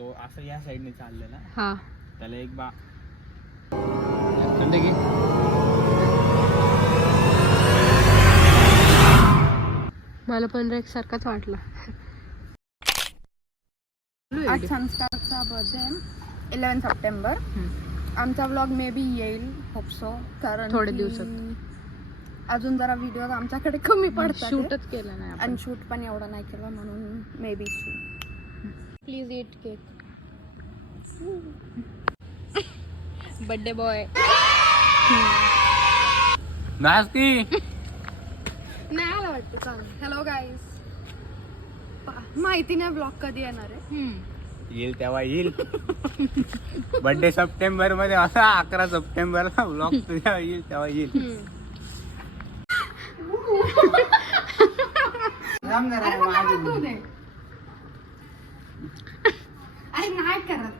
तो असं या साईडने चाललेला हा त्याला एक बा मला पण रेक सारखाच वाटला. आज संस्कारचा बर्थडे 11 सप्टेंबर. आमचा व्लॉग मे बी येईल होपसो, कारण थोड्या दिवसात अजून जरा व्हिडिओ आमच्याकडे कमी पडतात. शूटच केला नाही आणि शूट पण एवढा नाही केला, म्हणून may be please it cake. Birthday boy नाचती नाही आला वाटतं. हॅलो गाईज, माहिती नाही ब्लॉग कधी येणार आहे. येईल तेव्हा येईल. बर्थडे सप्टेंबर मध्ये असा 11 सप्टेंबरला ब्लॉग तुझ्या येईल तेव्हा येईल. अरे नाही करत.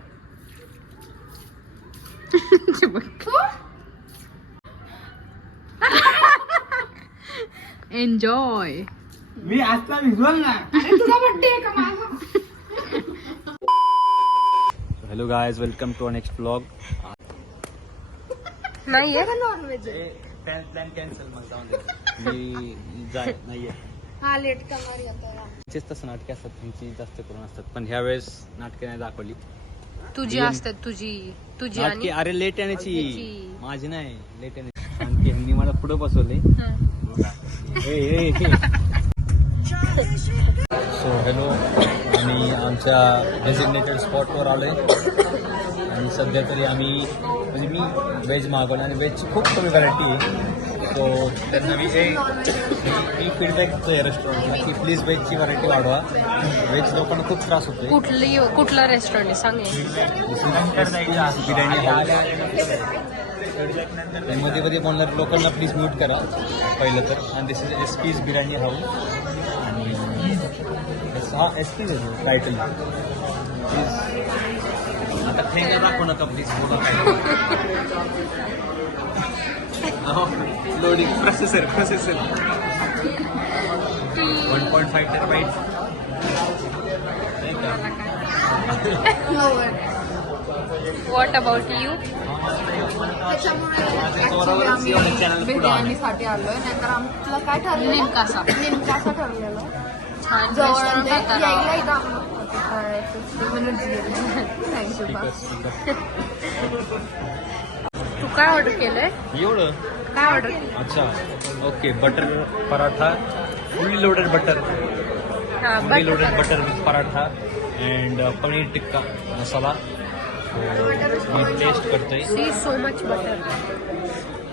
एन्जॉय. मी आता विझुअल ना. अरे तुझा बर्थडे आहे का माझा? Hello guys, welcome to next blog. नाहीये नॉनव्हेज प्लॅन कॅन्सल मग जाऊन दे. मी जाय नाहीये. हा लेट करणार आता. तेच तसं नाटके असतात त्यांची जास्त करून असतात, पण ह्या वेळेस नाटके नाही दाखवली. तुझी असतात, तुझी नाटके आणि अरे लेट येण्याची, याची. माझी नाही लेट येण्याची. आणखी ह्यांनी मला पुढे बसवले. सो हॅलो, आम्ही आमच्या डेझिग्नेटेड स्पॉटवर आलोय आणि सध्या तरी आम्ही म्हणजे मी व्हेज मागवलं आणि व्हेजची खूप कमी व्हरायटी आहे. सो त्यांना मी फीडबॅक देतो या रेस्टॉरंटला की प्लीज व्हेजची व्हरायटी वाढवा. व्हेज लोकांना खूप त्रास होतोय. कुठला रेस्टॉरंट आहे सांग. बिर्याणी मध्ये मध्ये बोलणाऱ्या लोकांना प्लीज म्यूट करा पहिलं तर. आणि दिस इज SP's बिर्याणी हाऊस. आणि हा SP's आहे टायटल. प्लीज आता ठेंगा दाखवू नका प्लीज, बोला काय. Loading processor 1.5 terabyte. What about you? त्याच्यामुळे आम्ही बिर्याणीसाठी आलोय, नाहीतर आमचं काय ठरलं निमकासा ठरलेलं. छान जवळ restaurant होता राव. यायला इथं 50 मिनिट्स गेले. थँक्यू. तू काय ऑर्डर केलंय? एवढं काय ऑर्डर केलं? अच्छा okay. Butter paratha, fully loaded butter, fully loaded butter with paratha and paneer tikka masala. मी टेस्ट करतोय. See so much butter.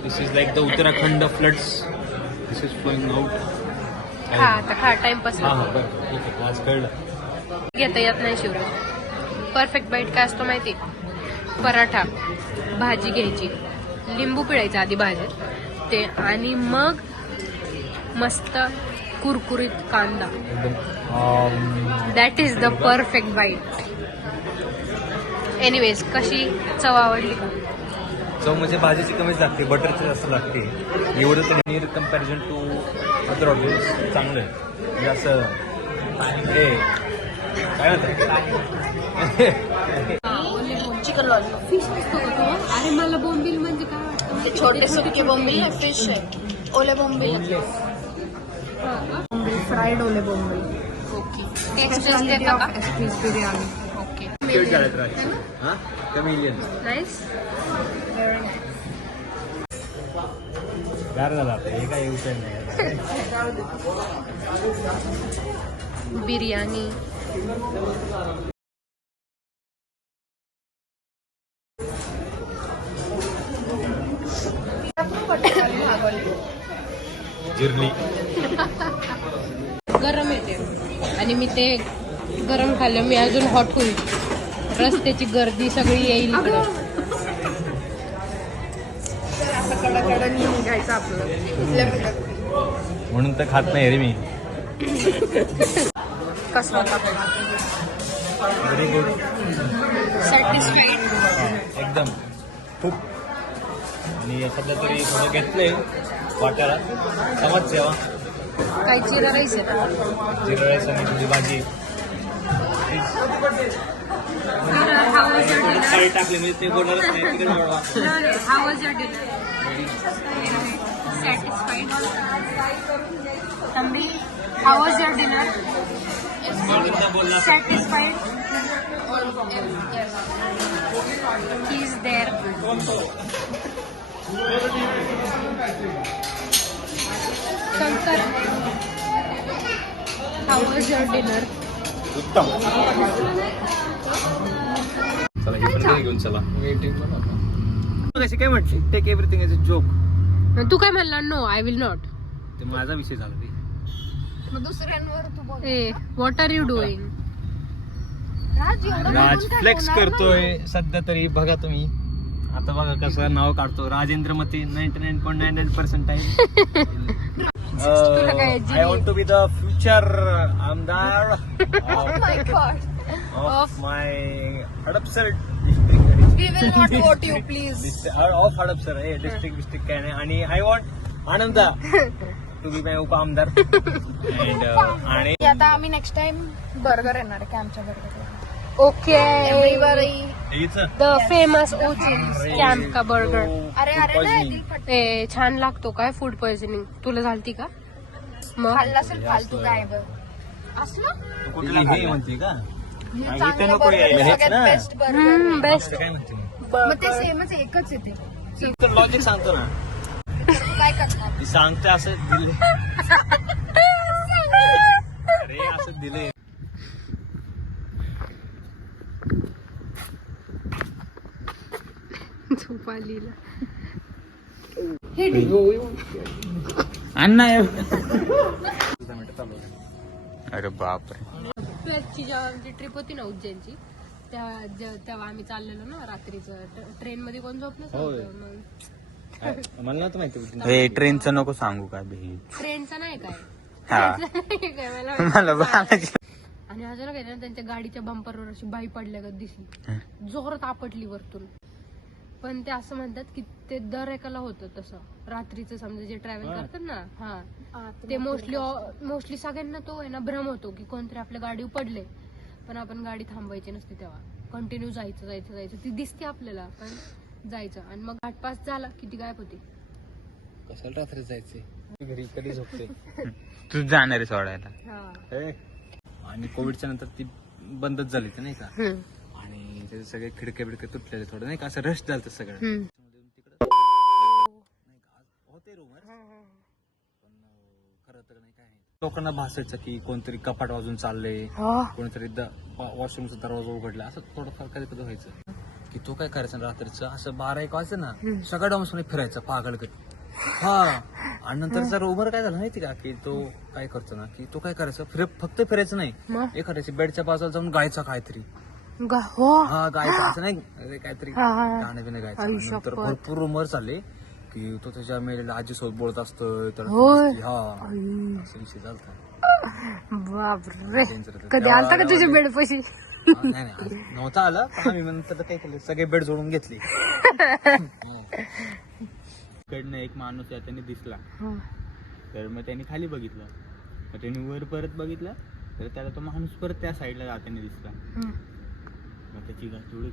This is like the Uttarakhand floods. This is flowing out. खा आता खा, टाइमपास हां हां बरं ठीक आहे, आज कळलं. घेता येत नाही शिवराज. परफेक्ट बाईट काय असतो माहिती? पराठा, भाजी घ्यायची, लिंबू पिळायचं आधी भाजीत ते, आणि मग मस्त कुरकुरीत कांदा. एकदम that is the perfect bite. Anyways, कशी चव आवडली का? चव म्हणजे भाजीची कमीच लागते, बटरची जास्त लागते. एवढं तर near comparison to other hotels चांगलं आहे. म्हणजे असं हे काय म्हणतात चिकन लॉलीपॉप. फिश असतो का तो? अरे मला बोंबील म्हणजे काय वाटतं? छोटे सुके बोंबील ना, फिश आहे. ओले बोंबील, फ्राईड ओले बोंबील. ओके. टेक्स्टच देता का? SP's biryani. Okay. Chameleon nice. गार झाला आता, हे काय येऊ नाही. बिर्याणी. जिरली गरम येते आणि मी ते गरम खाल्लं, मी अजून हॉट होईल. रस्त्याची गर्दी सगळी येईल इकडं. कडकडन घेऊन घ्यायचं आपलं. म्हणून तर खात नाही रे मी. कसं होता? Very good. सॅटिस्फाईड. एकदम खूप. आणि सध्या तरी थोडं घेतलंय वाट्याला. समाजसेवा, काय जिरा राईस आहे? जिरा राईस आणि तुझी भाजी. हे टाकले म्हणजे ते बोलणारच नाही तिकडे वाढवा. How was your dinner? Satisfied? Tambi, how was your dinner? Satisfied? He's there. Shankar, how was your dinner? उत्तम. चला हे पण घरी घेऊन चला. कशी काय म्हटली take everything as a joke. तू काय म्हणला? No, I will not. ते माझा विषय झाला ते. मग दुसऱ्यांवर तू बोल. ए, what are you doing? Raj एवढं राज बोलून काय फ्लेक्स होणार करतोय सध्या तरी. बघा तुम्ही आता बघा कसं नाव काढतो. राजेंद्र मते 99.99% तुला काय I want to be the future आमदार Oh my God. Of my Hadapsar We will not vote you, please. Of Hadapsar district काय नाही. आणि I want Anand to be my उप आमदार. आणि आता आम्ही नेक्स्ट टाइम बर्गर येणार आहे कॅम्पच्या बर्गर. ओके, हिचं द फेमस ओजीज कॅम्प का बर्गर. अरे अरे नाही ए, छान लागतो काय? फूड पॉइझनिंग तुला झालती का? मग खाल्ला असेल फालतू काय बघ असलं कुठली हे म्हणते का? चांगलं नको यायला. हेच सगळ्यात ना. Best burger. बेस्ट. काय म्हणते मग ते सेमच एकच येते. तर लॉजिक सांगतो ना. काय करणार? ती सांगते असं दिले. अरे असं दिले. झोप आलीला. अण्णा अरे बाप प्लसची जेव्हा आमची ट्रिप होती ना उज्जैनची, तेव्हा आम्ही चाललेलो ना रात्रीचं ट्रेन मध्ये. कोण झोपलं मग मला नव्हतं माहिती. हे ट्रेनचं नको सांगू का बी. ट्रेनचं नाही काय. हा नाही काय मला मला बाळाची- आणि अचानक आहे ना त्यांच्या गाडीच्या बंपरवर अशी बाई पडल्या दिसली. जोरात आपटली वरतून. पण ते असं म्हणतात की ते दर एकाला होतं तसं रात्रीचं. समजा जे ट्रॅव्हल करतात ना, हा, ते मोस्टली सगळ्यांना तो आहे ना भ्रम होतो की कोणतरी आपल्या गाडीवर पडले. पण आपण गाडी थांबवायची नसते तेव्हा. कंटिन्यू जायचं. ती दिसते आपल्याला पण जायचं. आणि मग घाटपास झाला की ती गायब होती. कशाला रात्री जायचे घरी कधी झोपते. तू जाणार आहे सोडायला. हा. आणि कोविडच्या नंतर ती बंदच झाली होती नाही का. हम्म. आणि त्याचे सगळे खिडके बिडके तुटलेले थोडं नाही का. असं रश झालं सगळं. हम्म. होते रुमर पण खरं तर नाही काय. लोकांना भासायचं की कोणतरी कपाट वाजून चालले, कोणतरी वॉशरूमचा दरवाजा उघडला. असं थोडंफार कधी कधी व्हायचं की तो काय करायचं रात्रीचं असं 12-1 वाजता ना सगळ्या डॉम्समध्ये फिरायचं पागल कधी. हा. आणि नंतर जर उभं काय झालं माहिती का की तो काय करतो ना की तो काय करायचं फक्त फिरायचं नाही. एखाद्याच्या बेडच्या बाजूला जाऊन गायचा काहीतरी. हा गायचं असं नाही. अरे काहीतरी गाणं बिणं गायचं. नंतर भरपूर रुमर चालले की तो त्याच्या मेलेल्या आजीसोबत बोलत असतोय. तर हा असा विषय झाला. बापरे, कधी आलता का तुझ्या बेड पशी? नाही नव्हता आला. पण आम्ही नंतर काय केलं सगळे बेड जोडून घेतले. कडनं एक माणूस आहे त्याने दिसला. तर मग त्याने खाली बघितलं. मग त्याने वर परत बघितलं तर त्याला तो माणूस परत त्या साईडला जाताना दिसला. मग त्याची तेवढी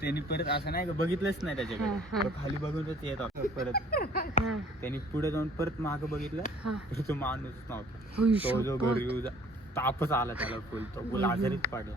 त्यांनी परत असं नाही का बघितलंच नाही त्याच्याकडे. तो खाली बघून तो येत होता. परत त्यांनी पुढे जाऊन परत माग बघितलं तर तो माणूस नव्हता. तो जो घरी तापच आला त्याला फुल. तो फुल आजारीच पडला.